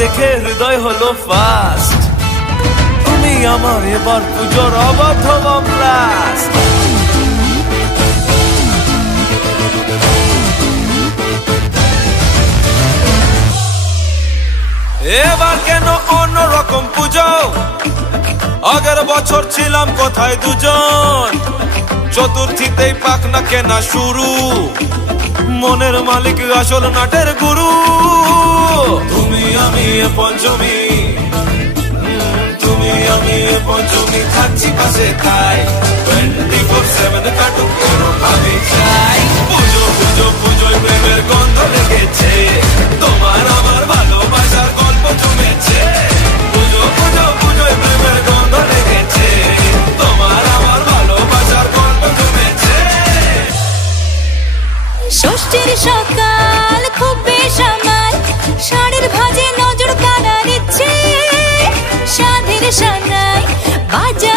দেখে হৃদয় হলো ফাস্ট, তুমি আমার এবার পুজোর অবাধব ব্লাস্ট। এবার কেন অন্যরকম পুজো, আগের বছর ছিলাম কোথায় দুজন, চতুর্থীতেই পাক না কেনা শুরু, মনের মালিক আসল নাটের গুরু। তুমি আমি এ পঞ্চমী, তুমি আমি এ পঞ্চমী, থাকছি পাশে তাই 24/7 কাটুক কোনো ভাবে চাই। পুজো পুজো পুজোয় প্রেমের গন্ধ লেগেছে, তোমার আমার ভালোবাসার গল্প জমেছে। পুজো পুজো পুজোয় প্রেমের গন্ধ লেগেছে, তোমার আমার ভালোবাসার গল্প জমেছে। ষষ্ঠীর সকাল খুব বেসামাল, শাড়ির ভাজে নজর কাড়ার ইচ্ছে, সাধের সানাই বাজে